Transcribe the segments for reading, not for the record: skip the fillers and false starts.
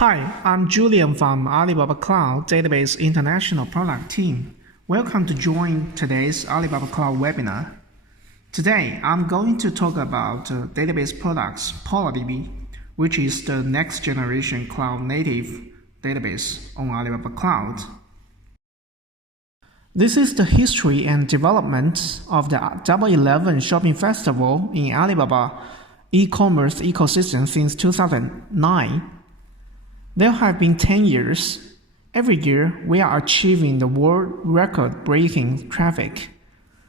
Hi, I'm Julian from Alibaba Cloud Database International Product Team. Welcome to join today's Alibaba Cloud webinar. Today, I'm going to talk about database products PolarDB, which is the next generation cloud-native database on Alibaba Cloud. This is the history and development of the Double 11 Shopping Festival in Alibaba e-commerce ecosystem since 2009. There have been 10 years. Every year, we are achieving the world record-breaking traffic.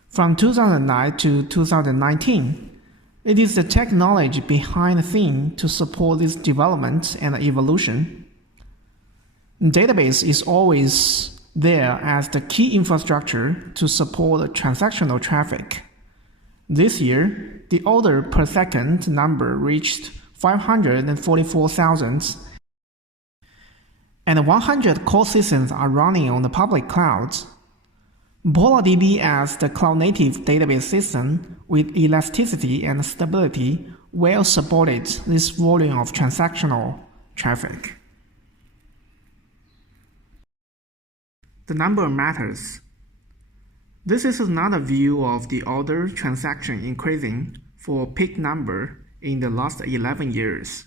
From 2009 to 2019, it is the technology behind the scene to support this development and evolution. Database is always there as the key infrastructure to support transactional traffic. This year, the order per second number reached 544,000, and 100 core systems are running on the public clouds. PolarDB as the cloud-native database system with elasticity and stability well supported this volume of transactional traffic. The number matters. This is another view of the order transaction increasing for peak number in the last 11 years.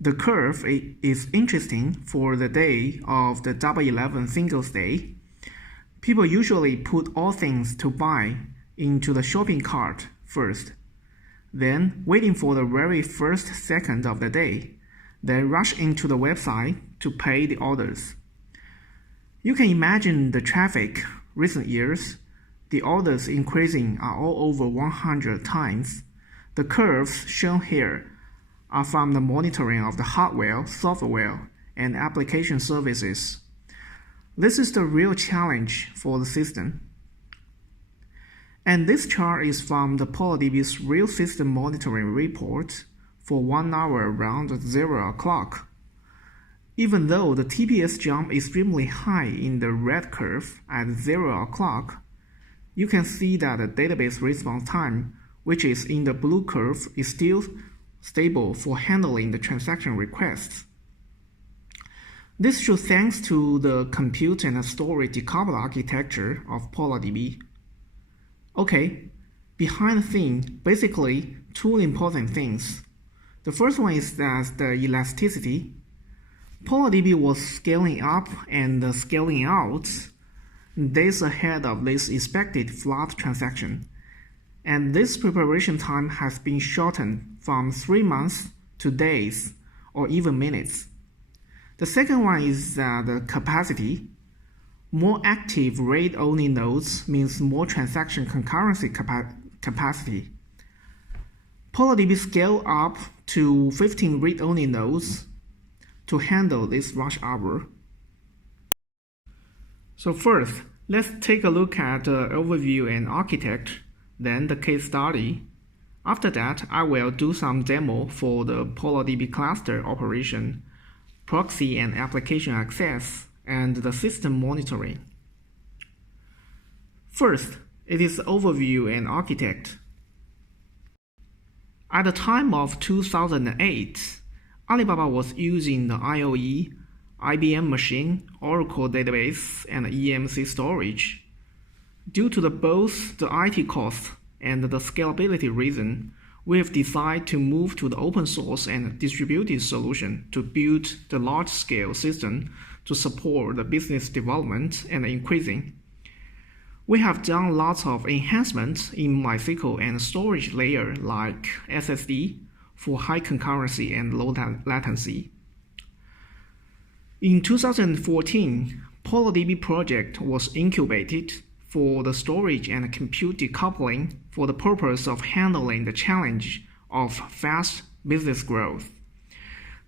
The curve is interesting for the day of the Double 11 Singles Day. People usually put all things to buy into the shopping cart first, then waiting for the very first second of the day, then rush into the website to pay the orders. You can imagine the traffic recent years. The orders increasing are all over 100 times. The curves shown here are from the monitoring of the hardware, software, and application services. This is the real challenge for the system. And this chart is from the PolarDB's real system monitoring report for 1 hour around 0 o'clock. Even though the TPS jump extremely high in the red curve at 0 o'clock, you can see that the database response time, which is in the blue curve, is still stable for handling the transaction requests. This should thanks to the compute and storage decoupled architecture of PolarDB. Okay, behind the scene, basically two important things. The first one is that the elasticity. PolarDB was scaling up and scaling out days ahead of this expected flood transaction. And this preparation time has been shortened from 3 months to days or even minutes. The second one is the capacity. More active read-only nodes means more transaction concurrency capacity. PolarDB scaled up to 15 read-only nodes to handle this rush hour. So first, let's take a look at the overview and architecture, then the case study. After that, I will do some demo for the PolarDB cluster operation, proxy and application access, and the system monitoring. First, it is overview and architect. At the time of 2008, Alibaba was using the IOE, IBM machine, Oracle database, and EMC storage. Due to both the IT cost and the scalability reason, we have decided to move to the open source and distributed solution to build the large-scale system to support the business development and increasing. We have done lots of enhancements in MySQL and storage layer like SSD for high concurrency and low latency. In 2014, PolarDB project was incubated for the storage and compute decoupling for the purpose of handling the challenge of fast business growth.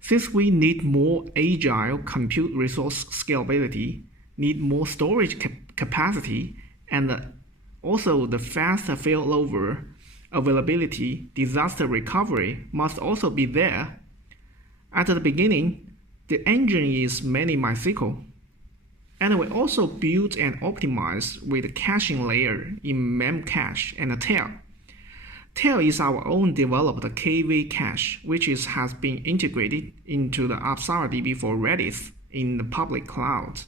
Since we need more agile compute resource scalability, need more storage capacity, and also the fast failover availability, disaster recovery must also be there. At the beginning, the engine is mainly MySQL. And we also built and optimized with the caching layer in Memcache and a tail. Tail is our own developed KV cache, which has been integrated into the PolarDB for Redis in the public cloud.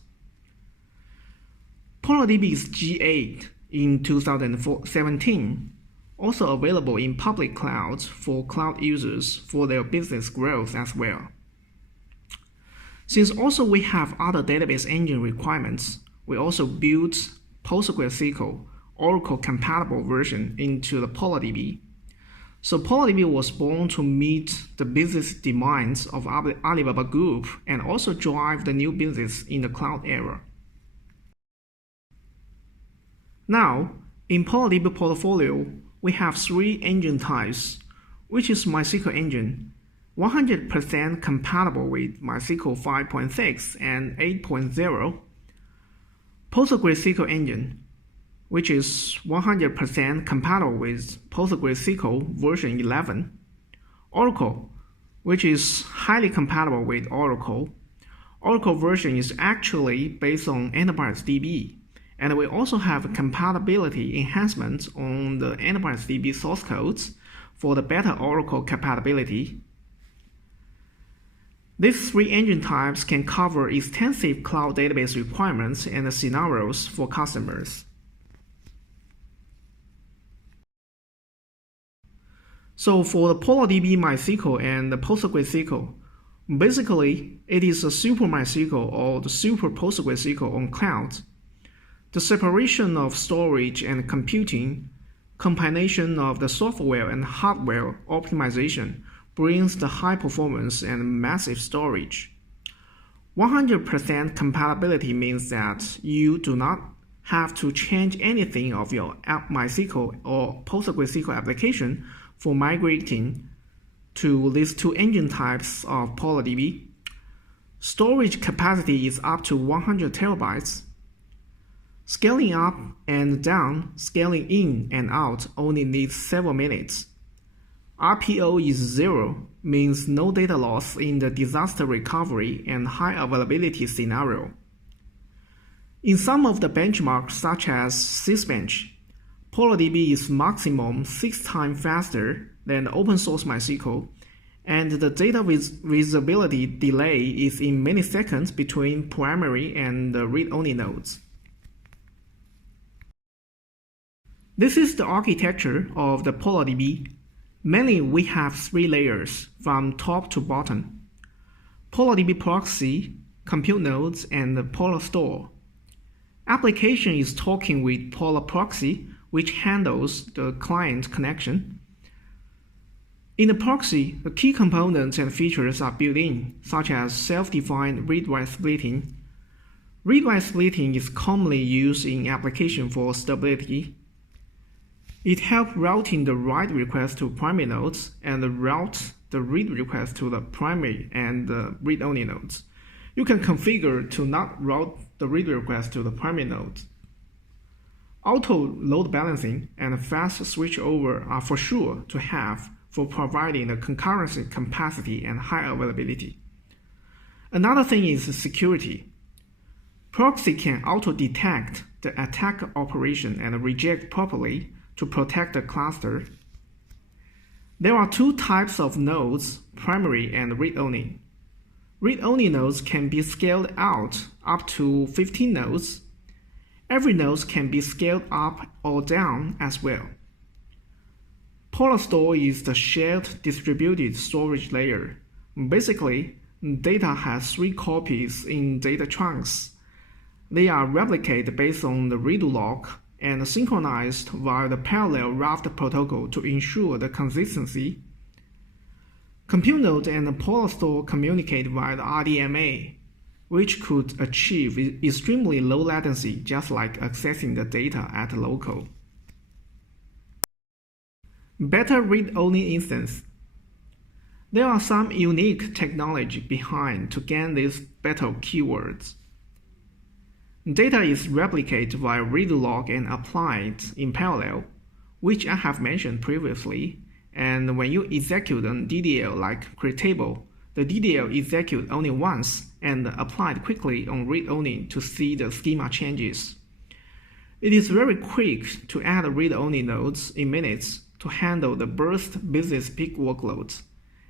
PolarDB is G8 in 2017, also available in public clouds for cloud users for their business growth as well. Since also we have other database engine requirements, we also built PostgreSQL Oracle compatible version into the PolarDB. So PolarDB was born to meet the business demands of Alibaba Group and also drive the new business in the cloud era. Now, in PolarDB portfolio, we have 3 engine types, which is MySQL engine, 100% compatible with MySQL 5.6 and 8.0, PostgreSQL engine, which is 100% compatible with PostgreSQL version 11, Oracle, which is highly compatible with Oracle. Oracle version is actually based on Enterprise DB, and we also have compatibility enhancements on the Enterprise DB source codes for the better Oracle compatibility. These 3 engine types can cover extensive cloud database requirements and scenarios for customers. So for the PolarDB MySQL and the PostgreSQL, basically it is a super MySQL or the super PostgreSQL on cloud. The separation of storage and computing, combination of the software and hardware optimization brings the high performance and massive storage. 100% compatibility means that you do not have to change anything of your MySQL or PostgreSQL application for migrating to these 2 engine types of PolarDB. Storage capacity is up to 100 terabytes. Scaling up and down, scaling in and out only needs several minutes. RPO is 0, means no data loss in the disaster recovery and high availability scenario. In some of the benchmarks such as Sysbench, PolarDB is maximum 6 times faster than open source MySQL, and the data visibility delay is in milliseconds between primary and the read-only nodes. This is the architecture of the PolarDB. Mainly we have 3 layers from top to bottom: PolarDB Proxy, compute nodes, and the Polar Store. Application is talking with Polar Proxy, which handles the client connection. In the proxy, the key components and features are built in, such as self-defined read-write splitting. Read-write splitting is commonly used in application for stability. It helps routing the write request to primary nodes and route the read request to the primary and the read-only nodes. You can configure to not route the read request to the primary nodes. Auto load balancing and fast switchover are for sure to have for providing the concurrency capacity and high availability. Another thing is security. Proxy can auto-detect the attack operation and reject properly to protect the cluster. There are 2 types of nodes, primary and read-only. Read-only nodes can be scaled out up to 15 nodes. Every node can be scaled up or down as well. Polar Store is the shared distributed storage layer. Basically, data has 3 copies in data chunks. They are replicated based on the redo lock and synchronized via the parallel raft protocol to ensure the consistency. Compute node and the Polar Store communicate via the RDMA, which could achieve extremely low latency just like accessing the data at local. Better read-only instance. There are some unique technology behind to gain these better keywords. Data is replicated via redo log and applied in parallel, which I have mentioned previously, and when you execute an DDL like create table, the DDL execute only once and applied quickly on read-only to see the schema changes. It is very quick to add read-only nodes in minutes to handle the burst business peak workloads,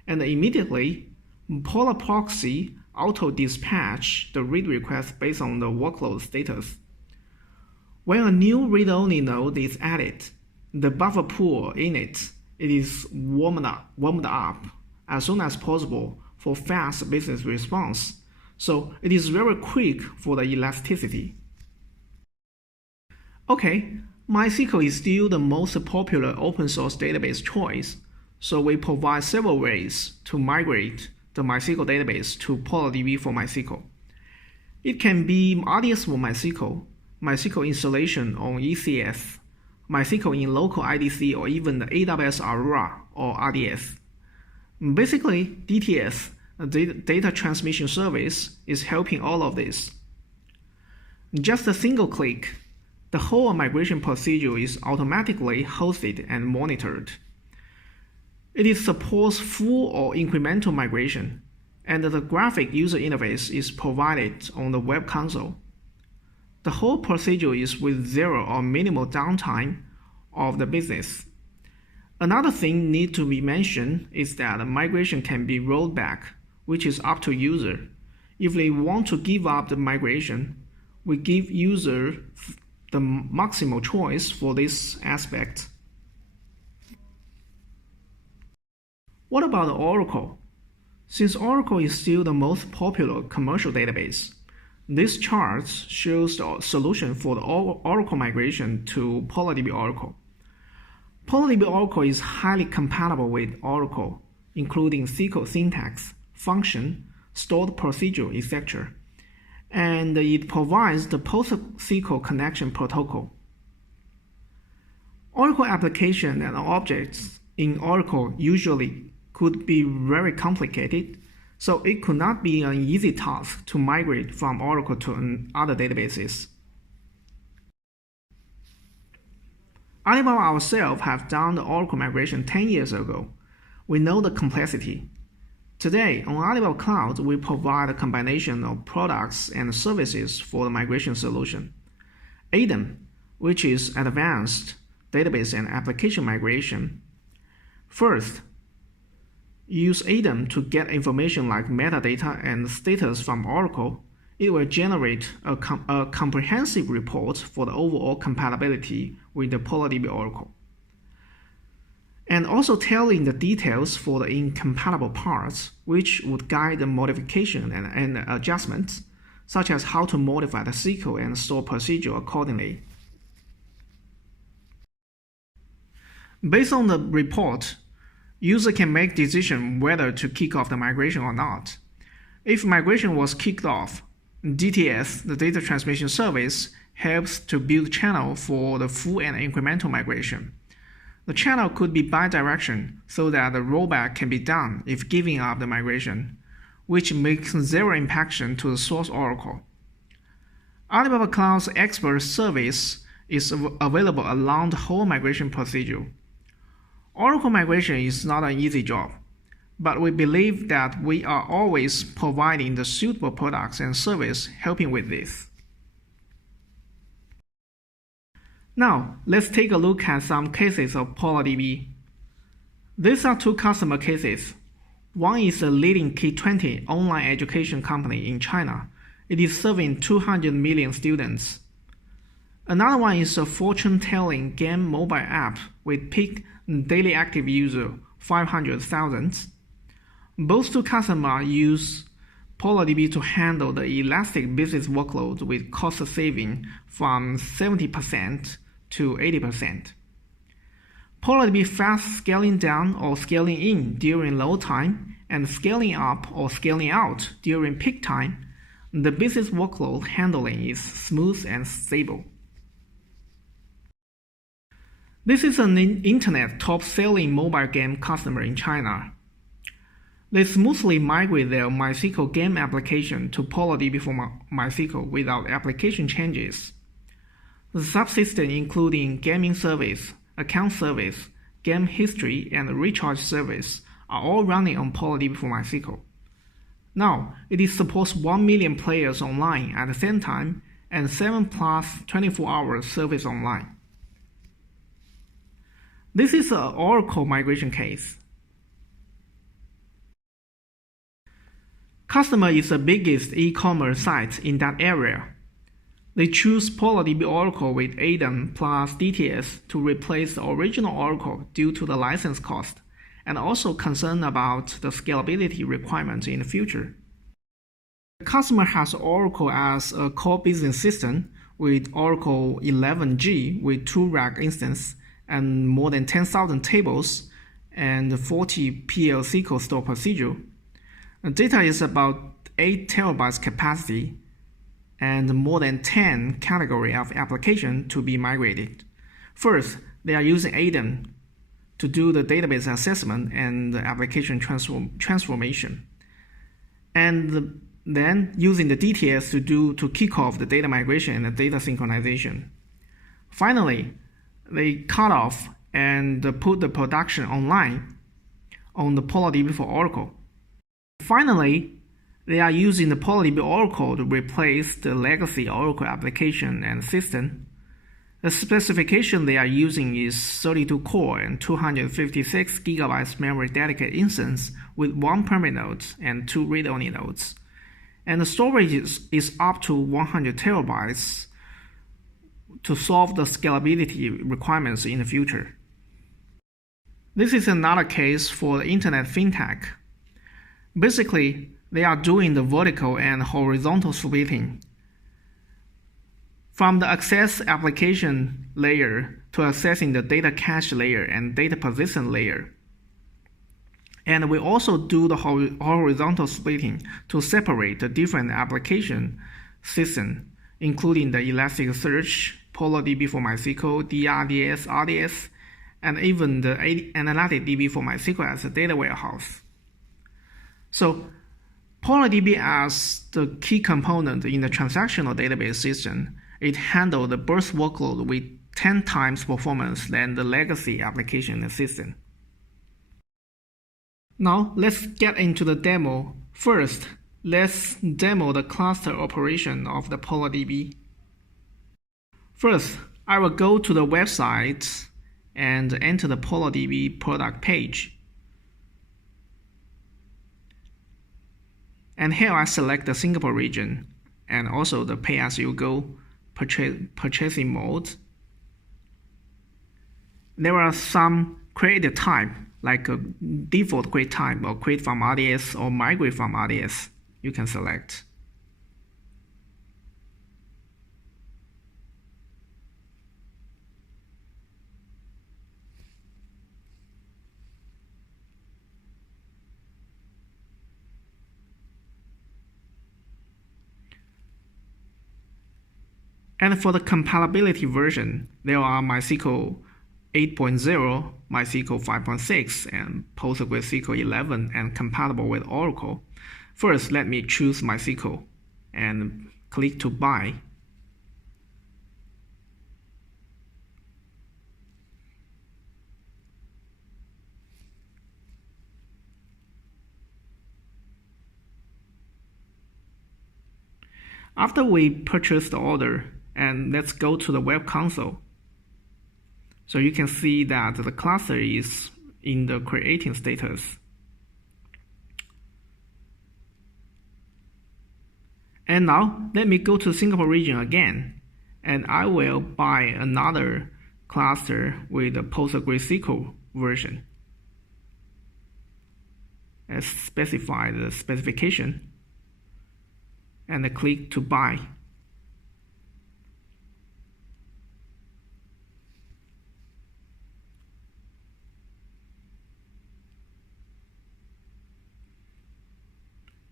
and immediately, Polar Proxy auto-dispatch the read request based on the workload status. When a new read-only node is added, the buffer pool in it is warmed up as soon as possible for fast business response, so it is very quick for the elasticity. Okay, MySQL is still the most popular open source database choice, so we provide several ways to migrate the MySQL database to PolarDB for MySQL. It can be RDS for MySQL, MySQL installation on ECS, MySQL in local IDC, or even the AWS Aurora or RDS. Basically, DTS, the data transmission service, is helping all of this. Just a single click, the whole migration procedure is automatically hosted and monitored. It supports full or incremental migration, and the graphic user interface is provided on the web console. The whole procedure is with zero or minimal downtime of the business. Another thing need to be mentioned is that the migration can be rolled back, which is up to user. If they want to give up the migration, we give user the maximal choice for this aspect. What about Oracle? Since Oracle is still the most popular commercial database, this chart shows the solution for the Oracle migration to PolarDB Oracle. PolarDB Oracle is highly compatible with Oracle, including SQL syntax, function, stored procedure, etc. And it provides the PostgreSQL connection protocol. Oracle application and objects in Oracle usually could be very complicated, so it could not be an easy task to migrate from Oracle to other databases. Alibaba ourselves have done the Oracle migration 10 years ago. We know the complexity. Today, on Alibaba Cloud, we provide a combination of products and services for the migration solution. ADAM, which is Advanced Database and Application Migration. First, use ADAM to get information like metadata and status from Oracle. It will generate a comprehensive report for the overall compatibility with the PolarDB Oracle, and also telling the details for the incompatible parts, which would guide the modification and adjustments, such as how to modify the SQL and store procedure accordingly. Based on the report, user can make decision whether to kick off the migration or not. If migration was kicked off, DTS, the data transmission service, helps to build channel for the full and incremental migration. The channel could be bidirectional so that the rollback can be done if giving up the migration, which makes zero impaction to the source Oracle. Alibaba Cloud's expert service is available along the whole migration procedure. Oracle migration is not an easy job, but we believe that we are always providing the suitable products and service helping with this. Now, let's take a look at some cases of PolarDB. These are two customer cases. One is a leading K-20 online education company in China. It is serving 200 million students. Another one is a fortune-telling game mobile app with peak daily active user 500,000. Both two customers use PolarDB to handle the elastic business workload with cost saving from 70% to 80%. PolarDB fast scaling down or scaling in during load time and scaling up or scaling out during peak time. The business workload handling is smooth and stable. This is an internet top-selling mobile game customer in China. They smoothly migrate their MySQL game application to PolarDB for MySQL without application changes. The subsystem including gaming service, account service, game history, and recharge service are all running on PolarDB for MySQL. Now, it supports 1 million players online at the same time and 7+ 24-hour service online. This is an Oracle migration case. Customer is the biggest e-commerce site in that area. They choose PolarDB Oracle with ADAM plus DTS to replace the original Oracle due to the license cost, and also concerned about the scalability requirements in the future. The customer has Oracle as a core business system with Oracle 11G with 2 rack instances and more than 10,000 tables and 40 PL/SQL store procedure. The data is about 8 terabytes capacity and more than 10 category of application to be migrated. First, they are using ADAM to do the database assessment and the application transformation. And then using the DTS to kick off the data migration and the data synchronization. Finally, they cut off and put the production online on the PolarDB for Oracle. Finally, they are using the PolarDB Oracle to replace the legacy Oracle application and system. The specification they are using is 32 core and 256 GB memory dedicated instance with 1 primary node and 2 read-only nodes. And the storage is up to 100 terabytes to solve the scalability requirements in the future. This is another case for the internet fintech. Basically, they are doing the vertical and horizontal splitting from the access application layer to accessing the data cache layer and data position layer. And we also do the horizontal splitting to separate the different application systems, including the Elasticsearch, PolarDB for MySQL, DRDS, RDS, and even the AnalyticDB for MySQL as a data warehouse. So PolarDB as the key component in the transactional database system, it handles the burst workload with 10 times performance than the legacy application system. Now let's get into the demo. First, let's demo the cluster operation of the PolarDB. First, I will go to the website and enter the PolarDB product page. And here I select the Singapore region and also the pay-as-you-go purchasing mode. There are some created type like a default create type or create from RDS or migrate from RDS you can select. And for the compatibility version, there are MySQL 8.0, MySQL 5.6, and PostgreSQL 11 and compatible with Oracle. First, let me choose MySQL and click to buy. After we purchase the order, and let's go to the web console. So you can see that the cluster is in the creating status. And now let me go to Singapore region again, and I will buy another cluster with the PostgreSQL version. Let's specify the specification and click to buy.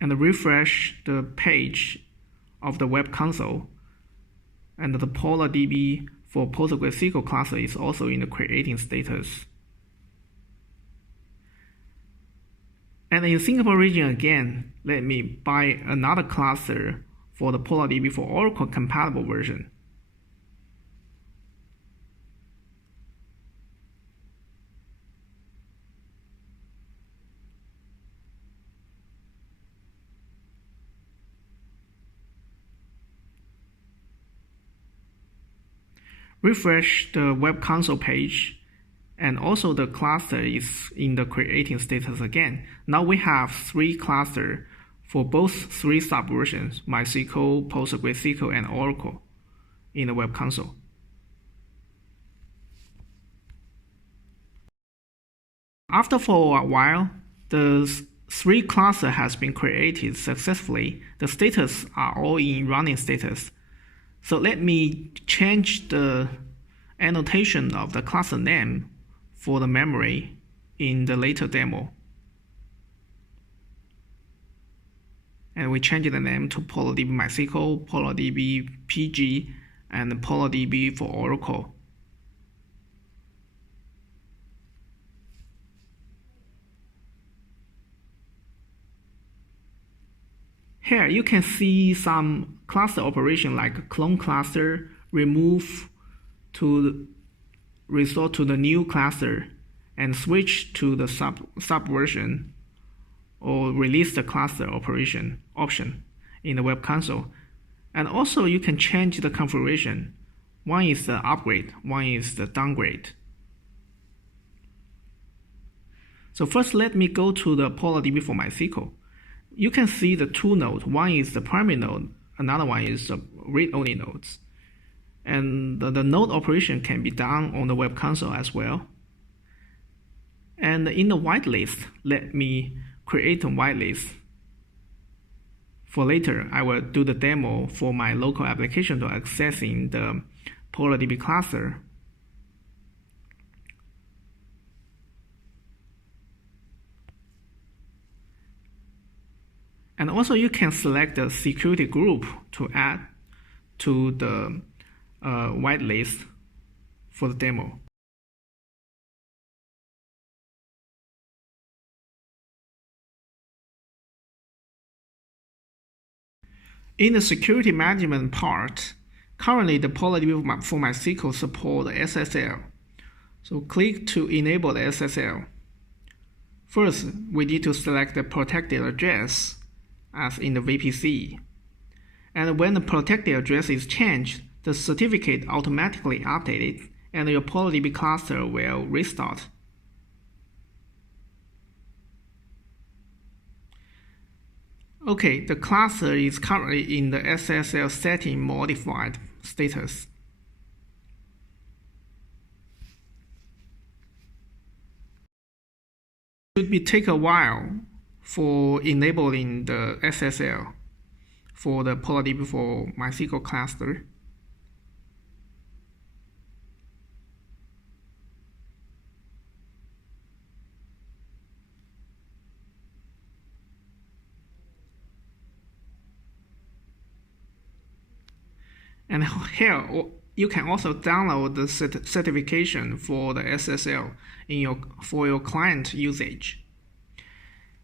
And refresh the page of the web console, and the PolarDB for PostgreSQL cluster is also in the creating status. And in Singapore region again, let me buy another cluster for the PolarDB for Oracle compatible version. Refresh the web console page And also the cluster is in the creating status again. Now we have 3 clusters for both 3 subversions, MySQL, PostgreSQL, and Oracle in the Web Console. After for a while, the 3 cluster has been created successfully. The status are all in running status. So let me change the annotation of the cluster name for the memory in the later demo. And we change the name to PolarDB MySQL, PolarDB PG, and PolarDB for Oracle. Here you can see some cluster operation like clone cluster, remove to restore to the new cluster, and switch to the subversion, or release the cluster operation option in the Web Console. And also you can change the configuration. One is the upgrade, one is the downgrade. So first let me go to the PolarDB for MySQL. You can see the 2 nodes. One is the primary node, another one is the read-only nodes. And the node operation can be done on the Web Console as well. And in the whitelist, let me create a whitelist. For later, I will do the demo for my local application to accessing the PolarDB cluster. And also you can select the security group to add to the whitelist for the demo. In the security management part, currently the PolarDB for MySQL support SSL. So click to enable the SSL. First, we need to select the protected address as in the VPC. And when the protected address is changed, the certificate automatically updated and your PolarDB cluster will restart. Okay, the cluster is currently in the SSL setting modified status. It should take a while for enabling the SSL for the PolarDB for MySQL cluster. And here you can also download the certification for the SSL for your client usage.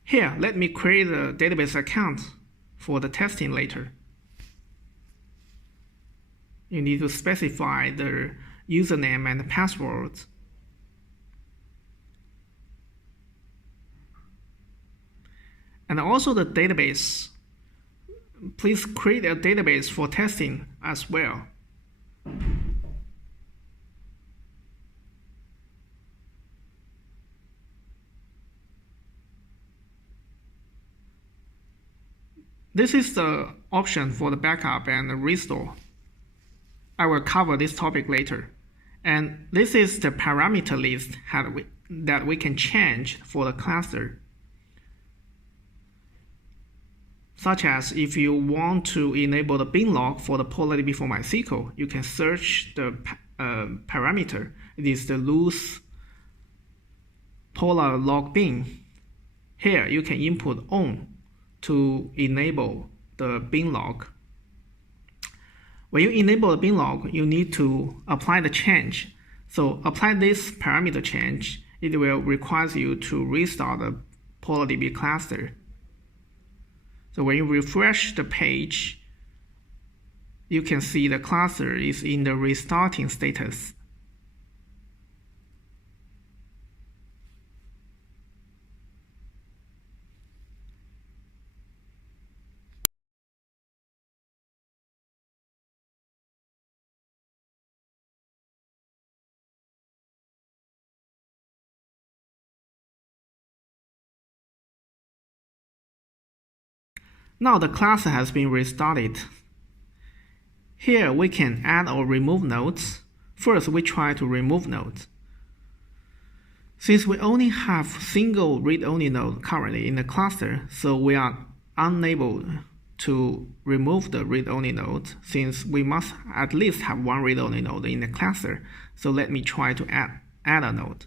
Here, let me create a database account for the testing later. You need to specify the username and password. And also the database. Please create a database for testing as well. This is the option for the backup and restore. I will cover this topic later. And this is the parameter list that we can change for the cluster. Such as if you want to enable the bin log for the PolarDB for MySQL, you can search the parameter. It is the loose polar log bin. Here you can input on to enable the bin log. When you enable the bin log, you need to apply the change. So apply this parameter change. It will require you to restart the PolarDB cluster. So when you refresh the page, you can see the cluster is in the restarting status. Now the class has been restarted. Here we can add or remove nodes. First, we try to remove nodes. Since we only have single read-only node currently in the cluster, so we are unable to remove the read-only node since we must at least have one read-only node in the cluster. So let me try to add a node.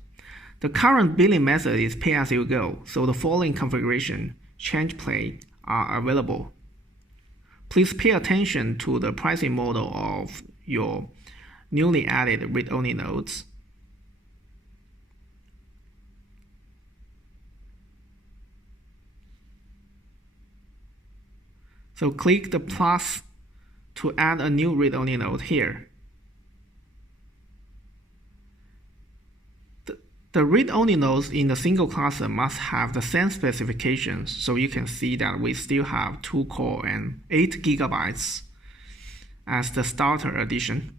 The current billing method is pay-as-you-go, so the following configuration change play are available. Please pay attention to the pricing model of your newly added read-only nodes. So click the plus to add a new read-only node here. The read-only nodes in the single cluster must have the same specifications, so you can see that we still have 2 core and 8 GB as the starter edition.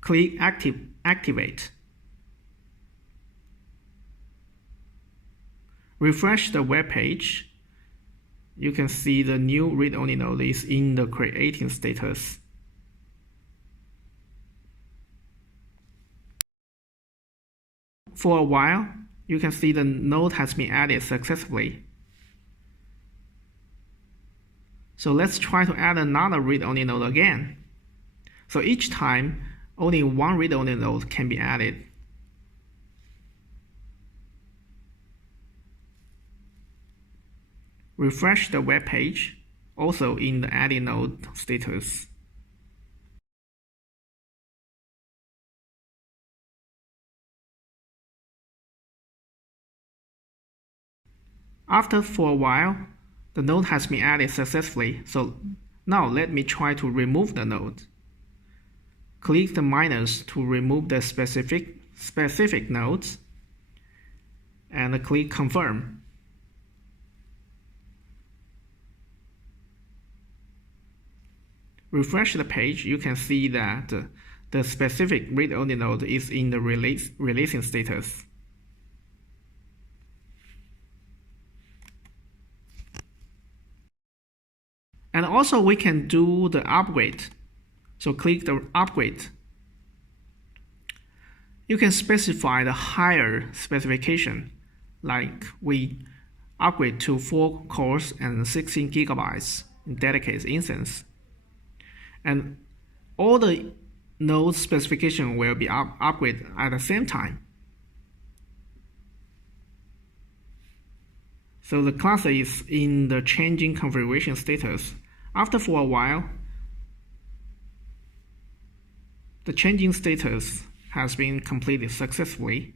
Click Activate. Refresh the web page. You can see the new read-only node is in the creating status. For a while, you can see the node has been added successfully. So let's try to add another read-only node again. So each time, only one read-only node can be added. Refresh the web page, also in the added node status. After for a while, the node has been added successfully, so now let me try to remove the node. Click the minus to remove the specific nodes, and click Confirm. Refresh the page, you can see that the specific read-only node is in the releasing status. And also we can do the upgrade. So click the upgrade. You can specify the higher specification, like we upgrade to 4 cores and 16 GB in dedicated instance. And all the node specification will be upgraded at the same time. So the cluster is in the changing configuration status. After for a while, the changing status has been completed successfully.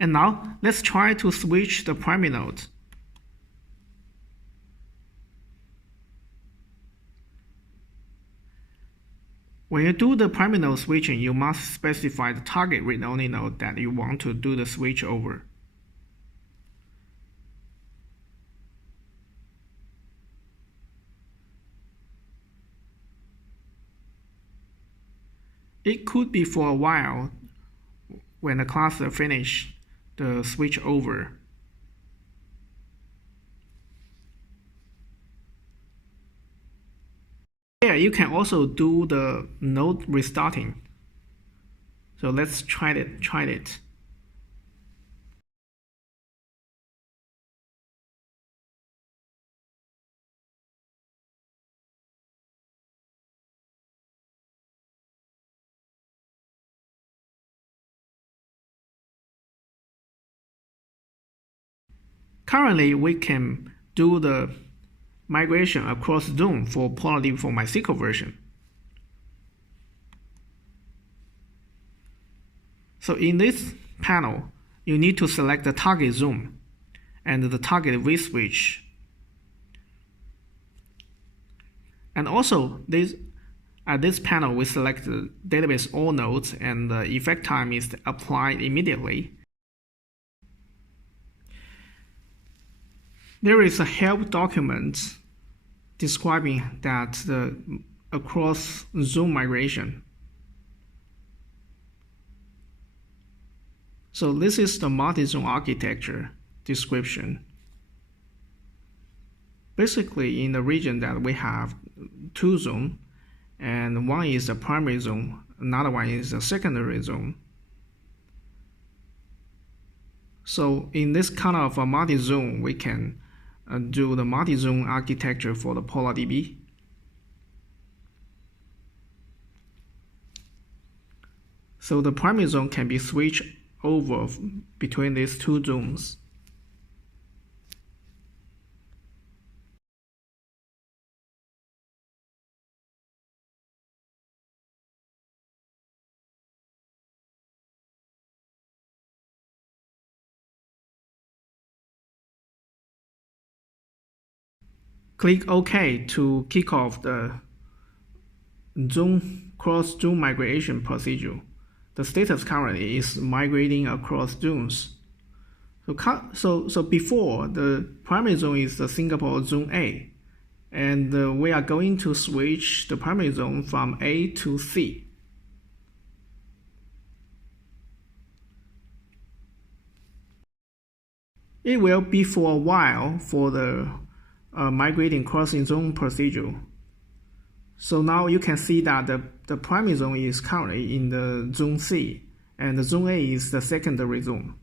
And now, let's try to switch the primary node. When you do the primary node switching, you must specify the target read-only node that you want to do the switch over. It could be for a while when the cluster finishes the switch over. Here you can also do the node restarting. So let's try it. Currently, we can do the migration across Zoom for PolarDB for MySQL version. So in this panel, you need to select the target Zoom and the target vSwitch. And also, at this panel, we select the database all nodes, and the effect time is applied immediately. There is a help document describing that the across zone migration. So this is the multi-zone architecture description. Basically, in the region that we have two zones, and one is the primary zone, another one is the secondary zone. So in this kind of a multi-zone, we can do the multi-zone architecture for the PolarDB. So the primary zone can be switched over between these two zones. Click OK to kick off the cross-zone migration procedure. The status currently is migrating across zones. So before, the primary zone is the Singapore Zone A, and we are going to switch the primary zone from A to C. It will be for a while for the migrating crossing zone procedure. So now you can see that the primary zone is currently in the zone C, and the zone A is the secondary zone.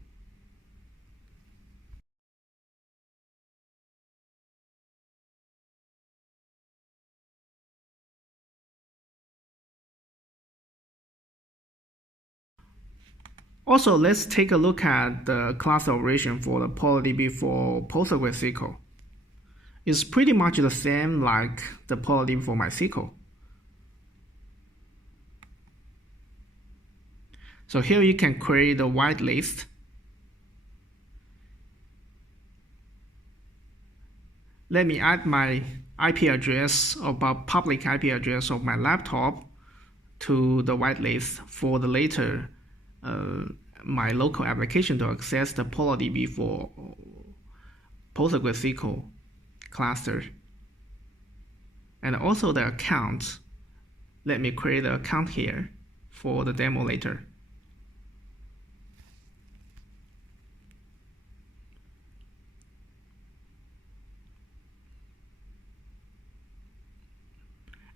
Also, let's take a look at the class operation for the PolarDB for PostgreSQL. It's pretty much the same like the PolarDB for MySQL. So here you can create a whitelist. Let me add my IP address about public IP address of my laptop to the whitelist for the later my local application to access the PolarDB for PostgreSQL cluster. And also the account. Let me create an account here for the demo later.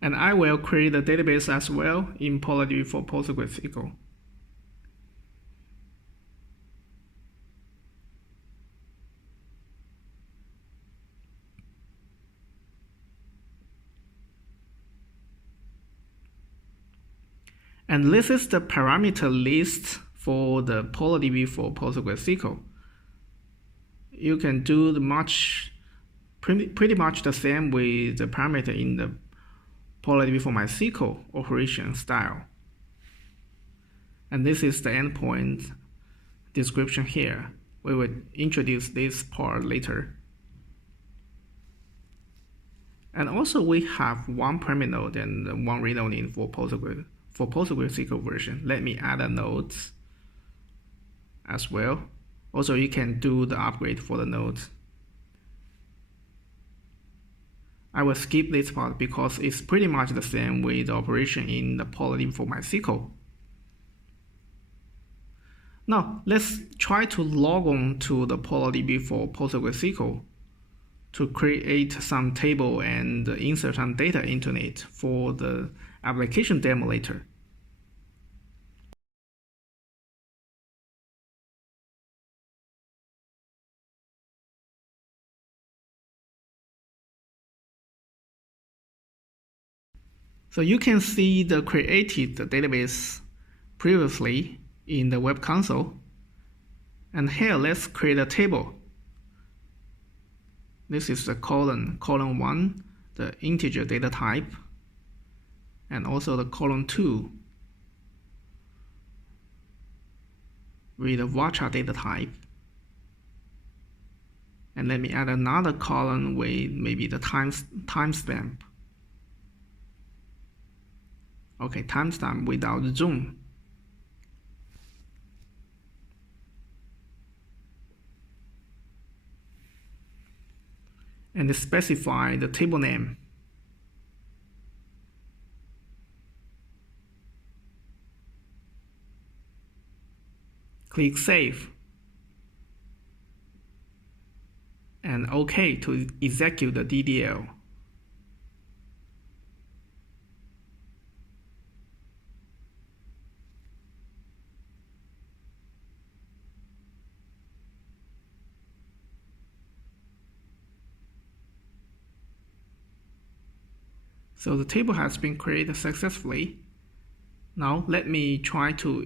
And I will create a database as well in PolarDB for PostgreSQL. And this is the parameter list for the PolarDB for PostgreSQL. You can do pretty much the same with the parameter in the PolarDB for MySQL operation style. And this is the endpoint description here. We will introduce this part later. And also we have one primary node and one read node for PostgreSQL version. Let me add a node as well. Also, you can do the upgrade for the node. I will skip this part because it's pretty much the same with the operation in the PolarDB for MySQL. Now, let's try to log on to the PolarDB for PostgreSQL to create some table and insert some data into it for the application demo later. So you can see the created database previously in the web console. And here, let's create a table. This is the colon 1, the integer data type, and also the colon 2 with the varchar data type. And let me add another column with maybe the timestamp. Okay, timestamp without zone. and specify the table name. Click Save and OK to execute the DDL. So the table has been created successfully. Now let me try to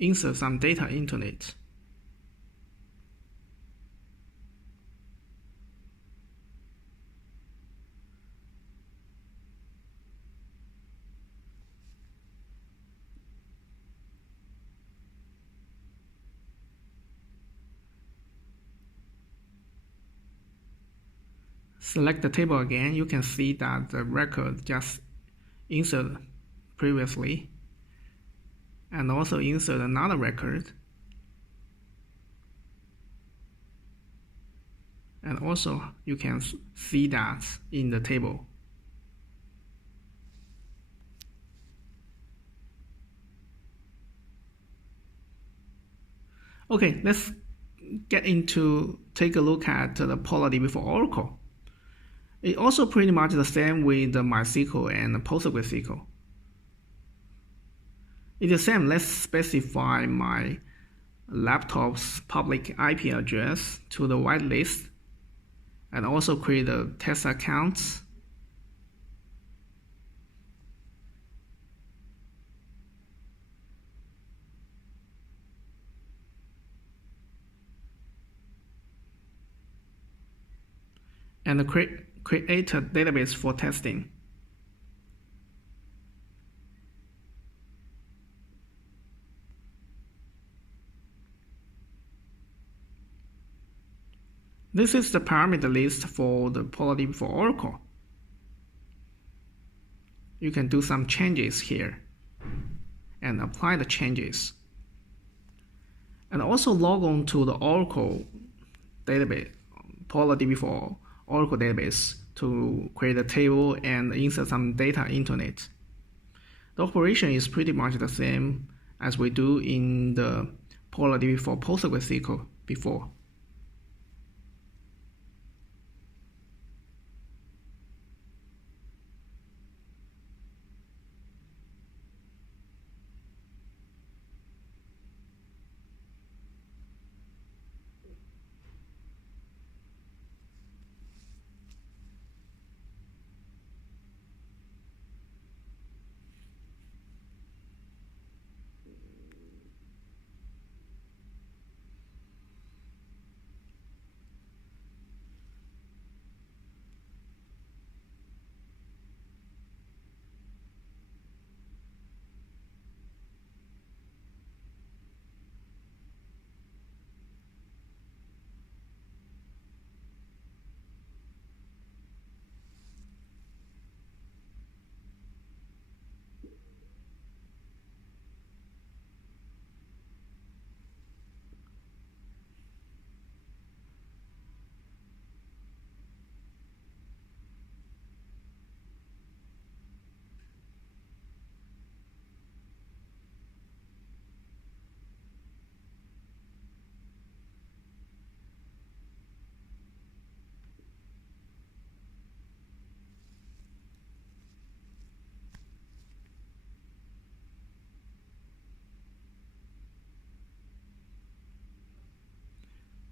insert some data into it. Select the table again. You can see that the record just inserted previously, and also insert another record, and also you can see that in the table. Okay, let's take a look at the PolarDB for Oracle. It also pretty much the same with the MySQL and PostgreSQL. It's the same. Let's specify my laptop's public IP address to the whitelist, and also create a test account. And create a database for testing. This is the parameter list for the PolarDB for Oracle. You can do some changes here and apply the changes. And also log on to the Oracle database, PolarDB for Oracle database, to create a table and insert some data into it. The operation is pretty much the same as we do in the PolarDB for PostgreSQL before.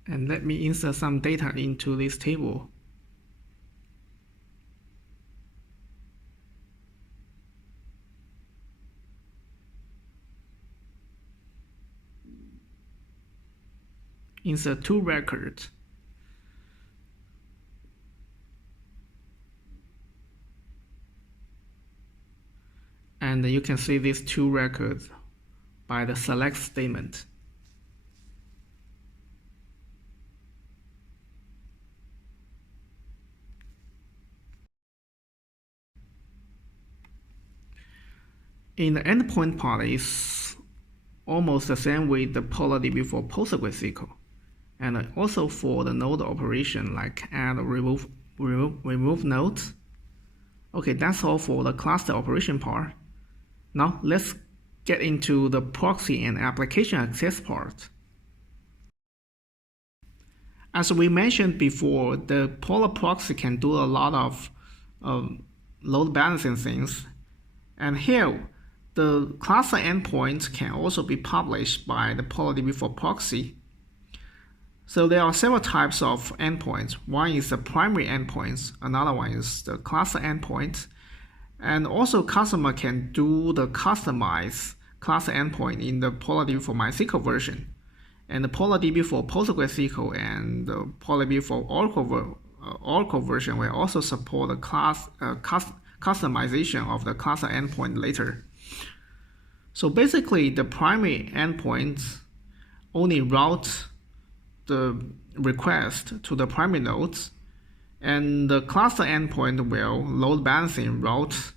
And let me insert some data into this table. Insert 2 records. And you can see these 2 records by the select statement. In the endpoint part is almost the same with the PolarDB for PostgreSQL, and also for the node operation like add or remove remove nodes. Okay, that's all for the cluster operation part. Now let's get into the proxy and application access part. As we mentioned before, the Polar proxy can do a lot of load balancing things. And here, the cluster endpoints can also be published by the PolarDB for proxy. So there are several types of endpoints. One is the primary endpoints, another one is the cluster endpoints. And also customer can do the customized cluster endpoint in the PolarDB for MySQL version. And the PolarDB for PostgreSQL and the PolarDB for Oracle version will also support the customization of the cluster endpoint later. So basically, the primary endpoints only route the request to the primary nodes, and the cluster endpoint will load balancing route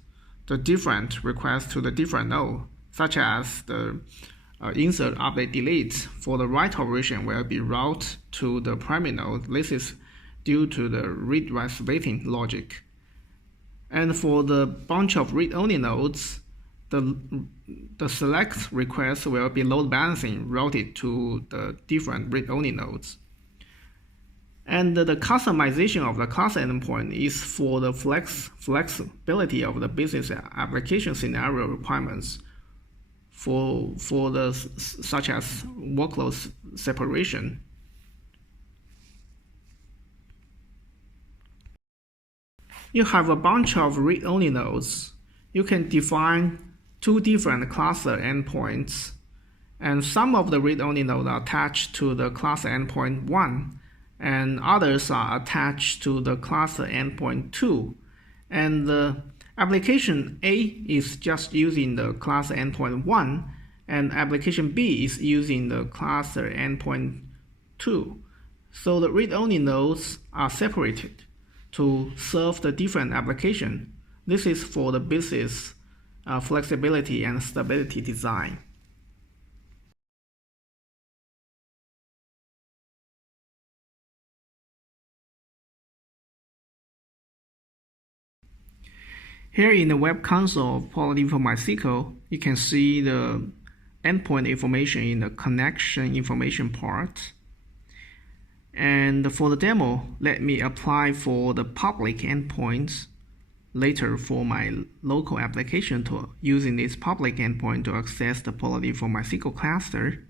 the different requests to the different node, such as the insert, update, delete for the write operation will be routed to the primary node. This is due to the read-write splitting logic. And for the bunch of read-only nodes, the select request will be load balancing routed to the different read-only nodes. And the customization of the cluster endpoint is for the flexibility of the business application scenario requirements for the such as workload separation. You have a bunch of read-only nodes. You can define two different cluster endpoints, and some of the read-only nodes are attached to the cluster endpoint 1, and others are attached to the cluster endpoint 2. And the application A is just using the cluster endpoint 1, and application B is using the cluster endpoint 2. So the read-only nodes are separated to serve the different application. This is for the business flexibility and stability design. Here in the web console of PolarDB for MySQL, you can see the endpoint information in the connection information part. And for the demo, let me apply for the public endpoints later for my local application to using this public endpoint to access the PolarDB for MySQL cluster.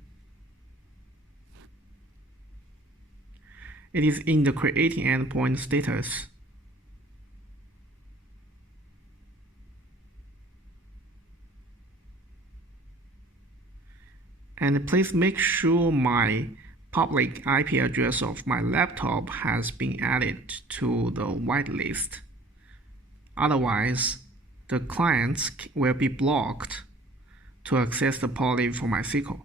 It is in the creating endpoint status. And please make sure my public IP address of my laptop has been added to the whitelist. Otherwise, the clients will be blocked to access the PolarDB for MySQL.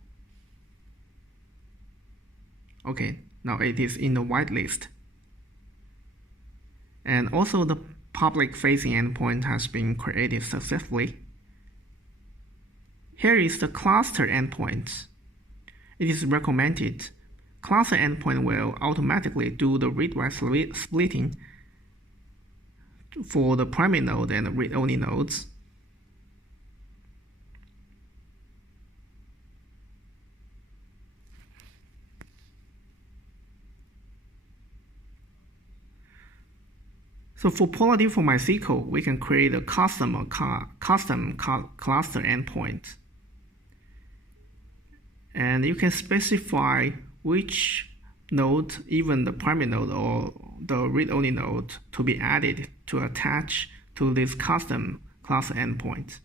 Okay, now it is in the whitelist. And also the public-facing endpoint has been created successfully. Here is the cluster endpoint. It is recommended. Cluster endpoint will automatically do the read-write splitting for the primary node and the read-only nodes. So for PolarDB for MySQL, we can create a custom cluster endpoint. And you can specify which node, even the primary node or the read-only node, to be added to attach to this custom cluster endpoint.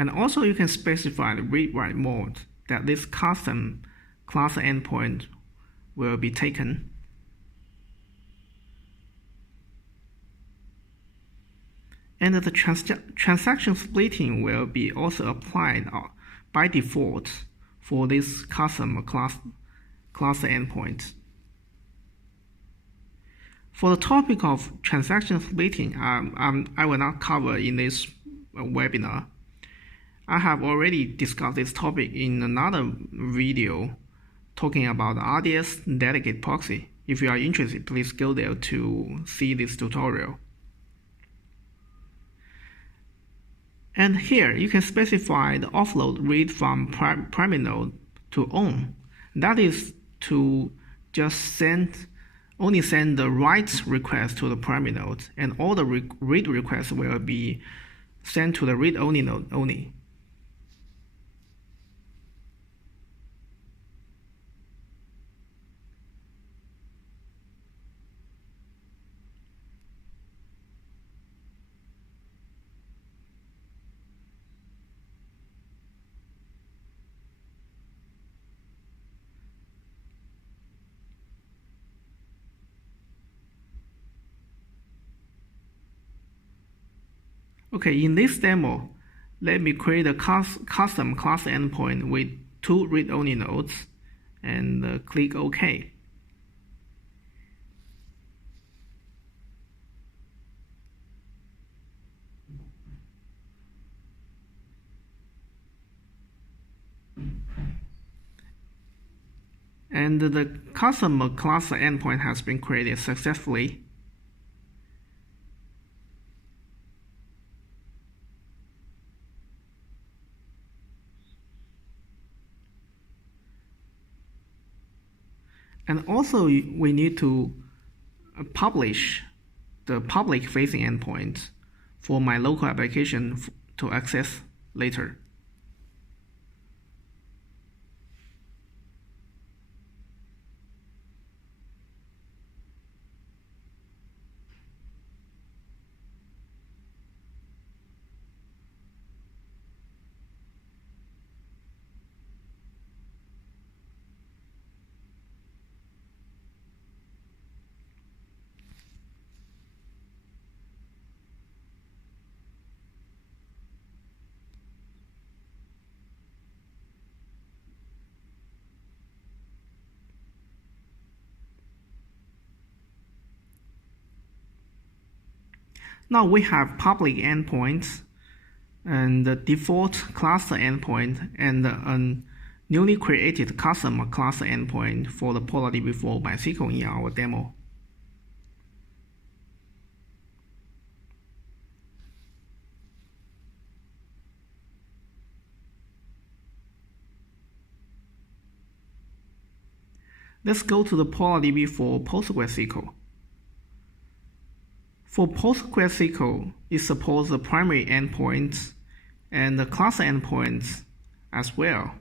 And also you can specify the read-write mode that this custom cluster endpoint will be taken. And the transaction splitting will be also applied by default for this custom cluster endpoint. For the topic of transaction splitting, I will not cover in this webinar. I have already discussed this topic in another video talking about RDS delegate proxy. If you are interested, please go there to see this tutorial. And here you can specify the offload read from primary node to on. That is to just only send the write request to the primary node, and all the read requests will be sent to the read-only node only. Okay, in this demo, let me create a custom class endpoint with 2 read-only nodes and click OK. And the custom class endpoint has been created successfully. And also, we need to publish the public-facing endpoint for my local application to access later. Now we have public endpoints and the default cluster endpoint and a newly created custom cluster endpoint for the PolarDB for MySQL in our demo. Let's go to the PolarDB for PostgreSQL. For PostgreSQL, it supports the primary endpoints and the cluster endpoints as well.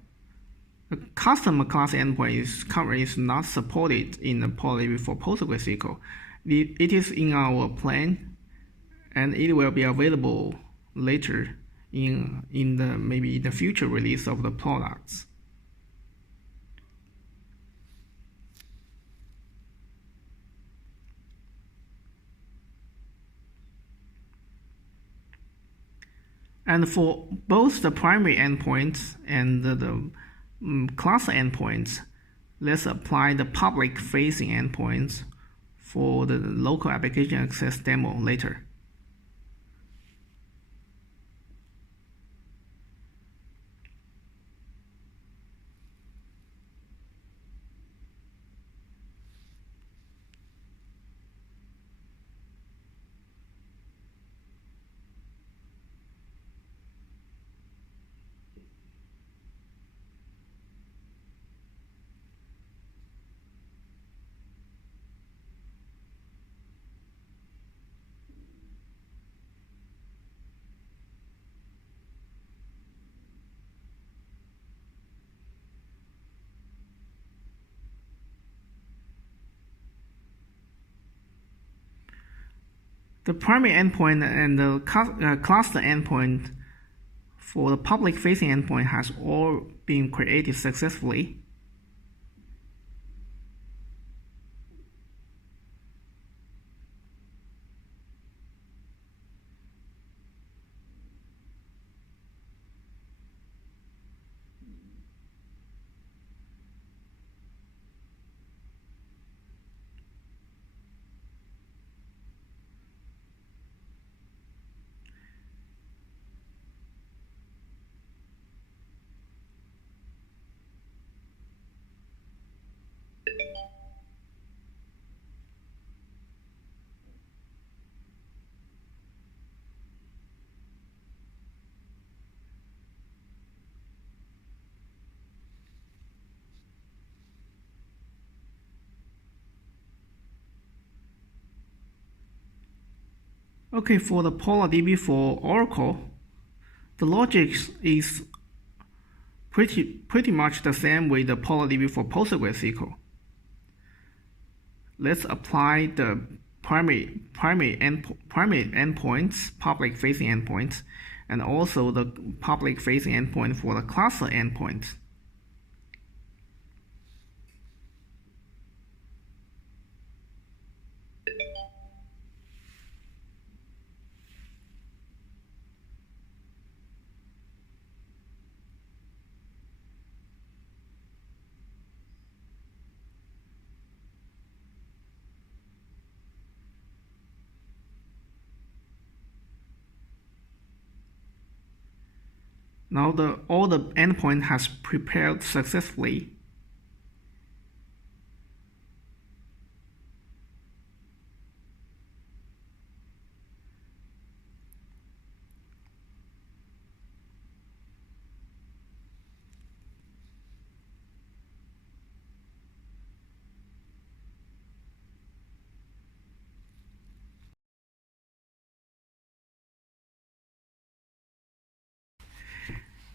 The custom class endpoint is currently not supported in the PolarDB for PostgreSQL. It is in our plan, and it will be available later in maybe the future release of the products. And for both the primary endpoints and the cluster endpoints, let's apply the public-facing endpoints for the local application access demo later. The primary endpoint and the cluster endpoint for the public-facing endpoint has all been created successfully. Okay, for the PolarDB for Oracle, the logic is pretty much the same with the PolarDB for PostgreSQL. Let's apply the primary endpoints, public-facing endpoints, and also the public-facing endpoint for the cluster endpoint. Now all the endpoint has prepared successfully.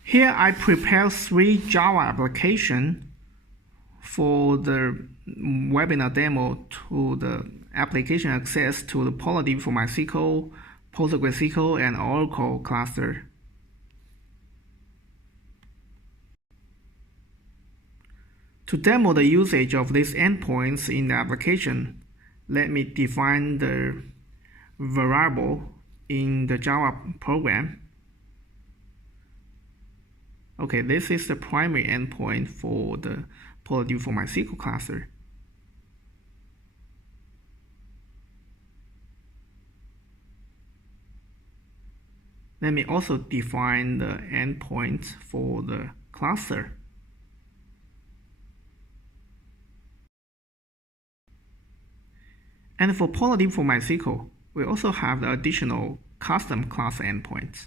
Here I prepare 3 Java applications for the webinar demo to the application access to the PolarDB for MySQL, PostgreSQL, and Oracle cluster. To demo the usage of these endpoints in the application, let me define the variable in the Java program. Okay, this is the primary endpoint for the PolarDB for MySQL cluster. Let me also define the endpoint for the cluster. And for PolarDB for MySQL, we also have the additional custom cluster endpoints.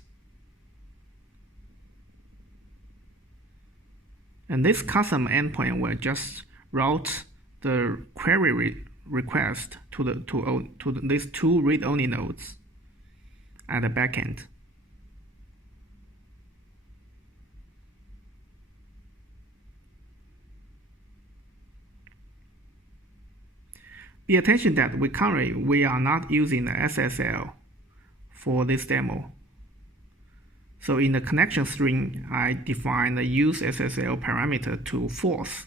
And this custom endpoint will just route the query request to these 2 read-only nodes at the backend. Be attention that we are not using the SSL for this demo. So in the connection string, I define the use SSL parameter to false.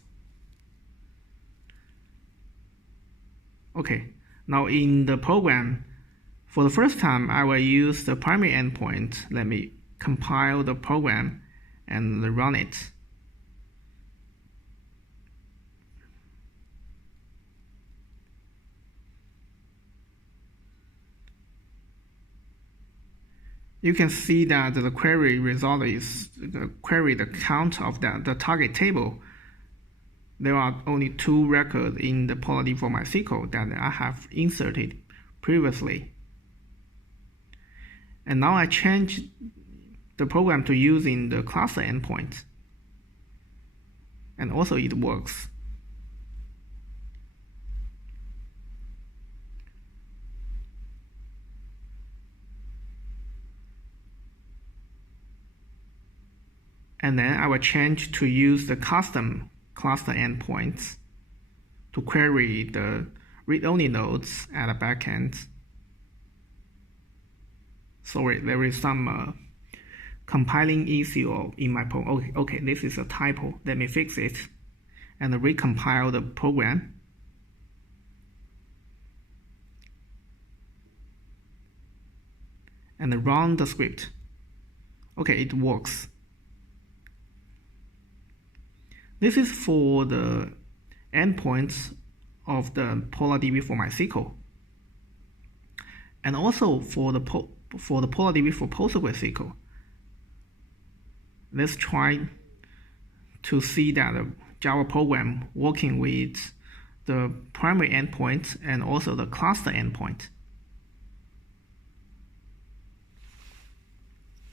Okay, now in the program, for the first time, I will use the primary endpoint. Let me compile the program and run it. You can see that the query result is the count of the target table. There are only 2 records in the PolarDB for MySQL that I have inserted previously. And now I change the program to using the cluster endpoint. And also it works. And then I will change to use the custom cluster endpoints to query the read-only nodes at the backend. Sorry, there is some compiling issue in my program. Okay, this is a typo. Let me fix it and recompile the program. And run the script. Okay, it works. This is for the endpoints of the PolarDB for MySQL, and also for the PolarDB for PostgreSQL. Let's try to see that the Java program working with the primary endpoint and also the cluster endpoint.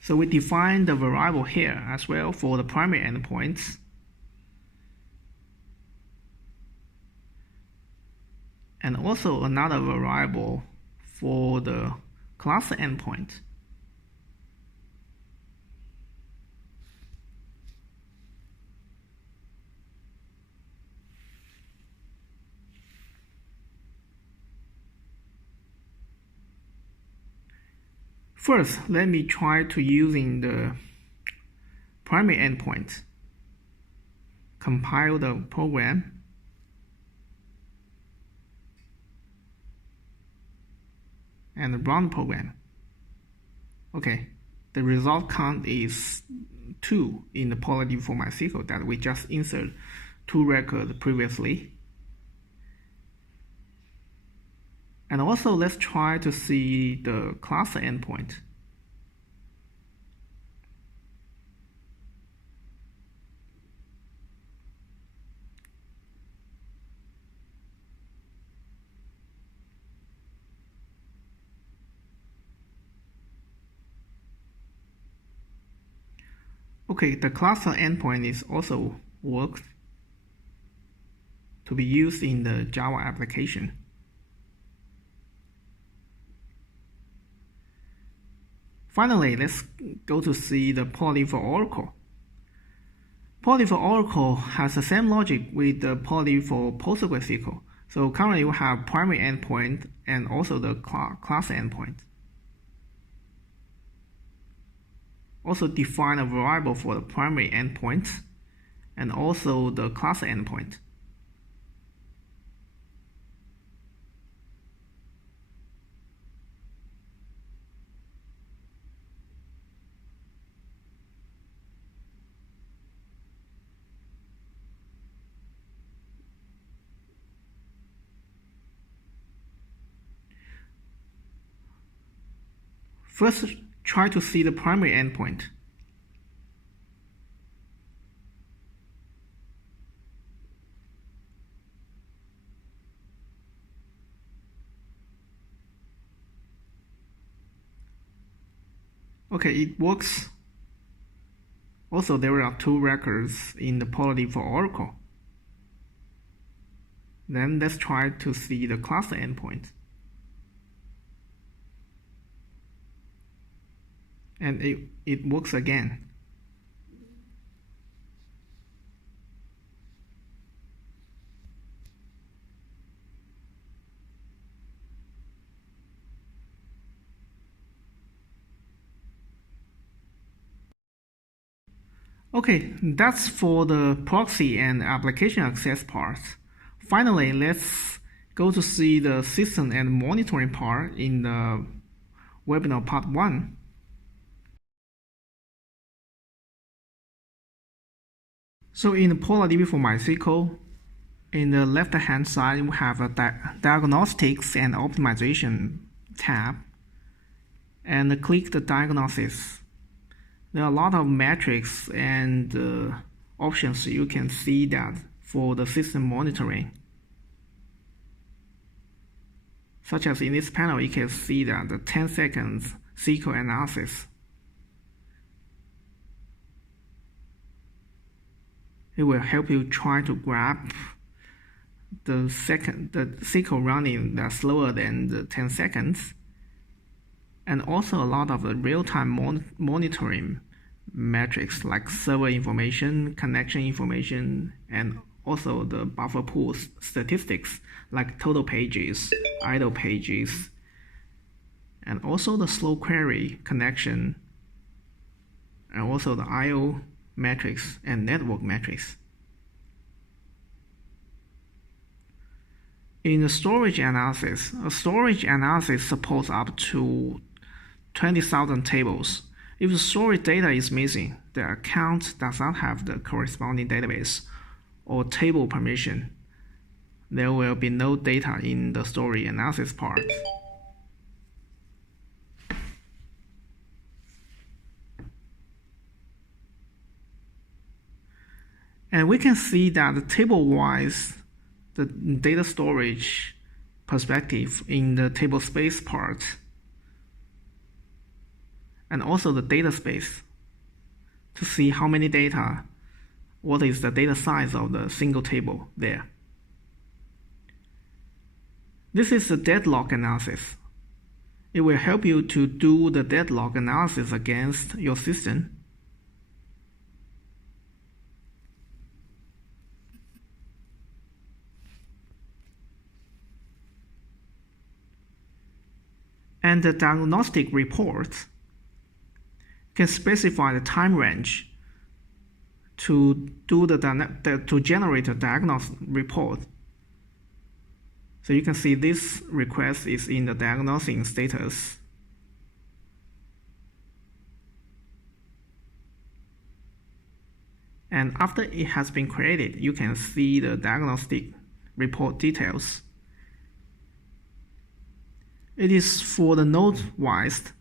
So we define the variable here as well for the primary endpoints. And also another variable for the class endpoint. First, let me try to using the primary endpoint. Compile the program. And run the program. Okay, the result count is 2 in the PolarDB for MySQL that we just insert 2 records previously. And also let's try to see the class endpoint. Okay, the cluster endpoint is also works to be used in the Java application. Finally, let's go to see the PolarDB for Oracle. PolarDB for Oracle has the same logic with the PolarDB for PostgreSQL. So currently we have primary endpoint and also the class endpoint. Also define a variable for the primary endpoint and also the class endpoint. First, try to see the primary endpoint. Okay, it works. Also, there are 2 records in the PolarDB for Oracle. Then let's try to see the class endpoint. And it works again. Okay, that's for the proxy and application access part. Finally, let's go to see the system and monitoring part in the webinar part 1. So in the PolarDB for MySQL, in the left-hand side, we have a diagnostics and optimization tab. And click the diagnostics. There are a lot of metrics and options you can see that for the system monitoring. Such as in this panel, you can see that the 10 seconds SQL analysis. It will help you try to grab the SQL running that's slower than the 10 seconds. And also a lot of the real-time monitoring metrics like server information, connection information, and also the buffer pool statistics like total pages, idle pages, and also the slow query connection, and also the I/O metrics and network metrics. In the storage analysis, a storage analysis supports up to 20,000 tables. If the storage data is missing, the account does not have the corresponding database or table permission, there will be no data in the storage analysis part. And we can see that table-wise, the data storage perspective in the table space part, and also the data space to see how many data, what is the data size of the single table there. This is the deadlock analysis. It will help you to do the deadlock analysis against your system. And the diagnostic report can specify the time range to generate a diagnostic report. So you can see this request is in the diagnosing status. And after it has been created, you can see the diagnostic report details. It is for the node wise,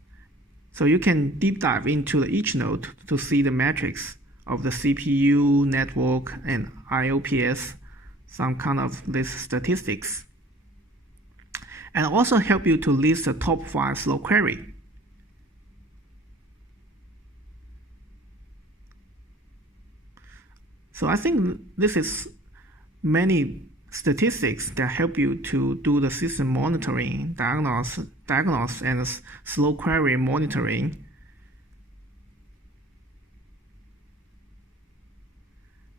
so you can deep dive into each node to see the metrics of the CPU, network, and IOPS, some kind of this statistics. And also help you to list the top 5 slow query. So I think this is many statistics that help you to do the system monitoring, diagnose and slow query monitoring.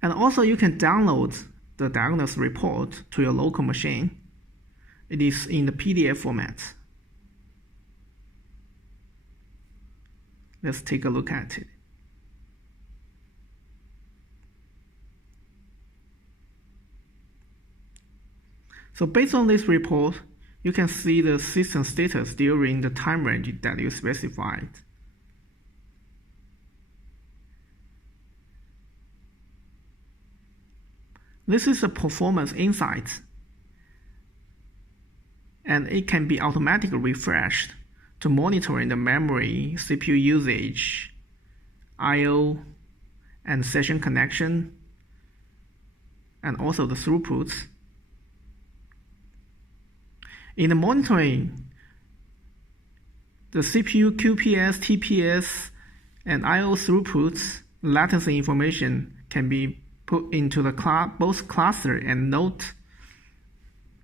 And also you can download the diagnosis report to your local machine. It is in the PDF format. Let's take a look at it. So based on this report, you can see the system status during the time range that you specified. This is a performance insight, and it can be automatically refreshed to monitoring the memory, CPU usage, I/O, and session connection, and also the throughputs. In the monitoring, the CPU, QPS, TPS, and I/O throughputs, latency information can be put into the both cluster and node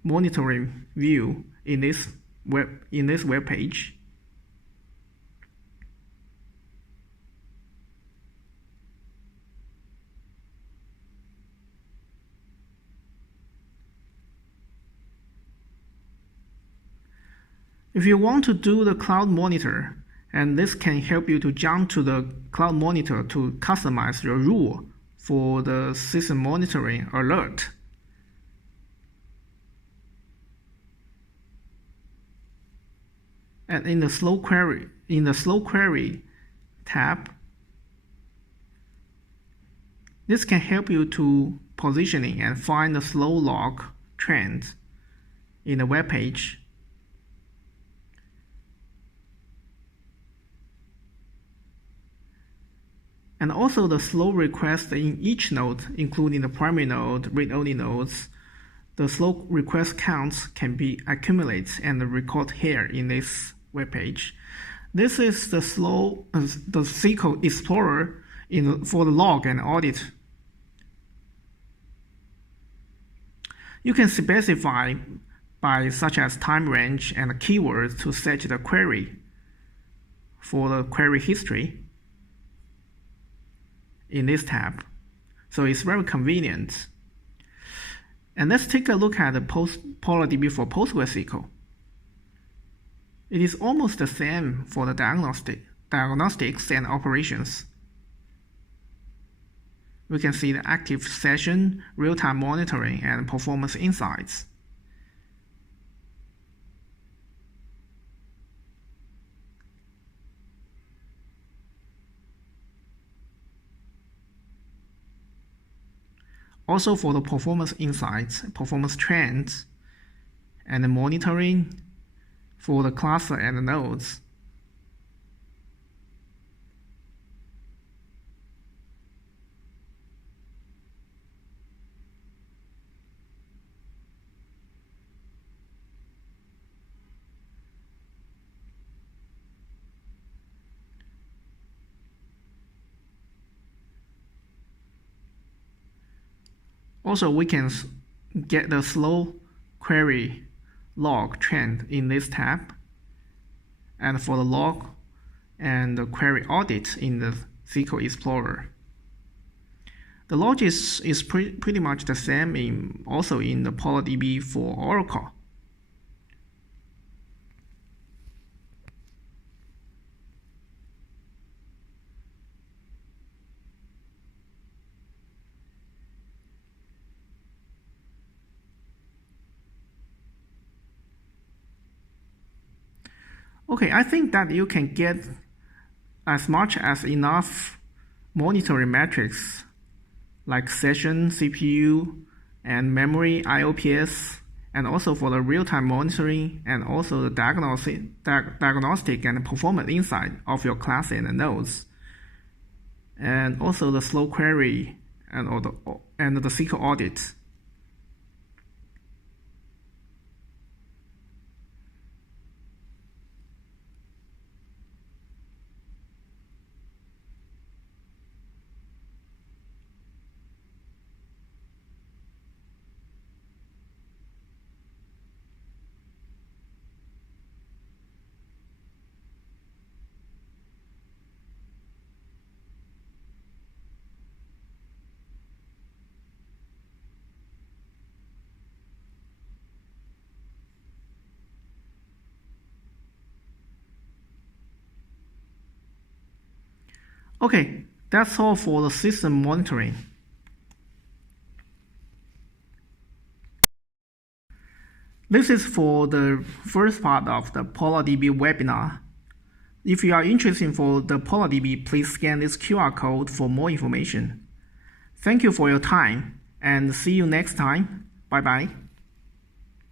monitoring view in this web page. If you want to do the cloud monitor, and this can help you to jump to the cloud monitor to customize your rule for the system monitoring alert. And in the slow query tab, this can help you to positioning and find the slow log trend in the web page. And also the slow request in each node, including the primary node, read-only nodes, the slow request counts can be accumulated and recorded here in this web page. This is the SQL Explorer for the log and audit. You can specify by such as time range and keywords to set the query for the query history in this tab. So it's very convenient. And let's take a look at the PolarDB for PostgreSQL. It is almost the same for the diagnostics and operations. We can see the active session, real-time monitoring, and performance insights. Also for the performance insights, performance trends, and the monitoring for the cluster and the nodes. Also, we can get the slow query log trend in this tab. and for the log and the query audit in the SQL Explorer. The logic is pretty much the same also in the PolarDB for Oracle. Okay, I think that you can get as much as enough monitoring metrics like session, CPU, and memory IOPS, and also for the real-time monitoring and also the diagnostic and performance insight of your class and the nodes, and also the slow query and the SQL audit. Okay, that's all for the system monitoring. This is for the first part of the PolarDB webinar. If you are interested for the PolarDB, please scan this QR code for more information. Thank you for your time and see you next time. Bye bye.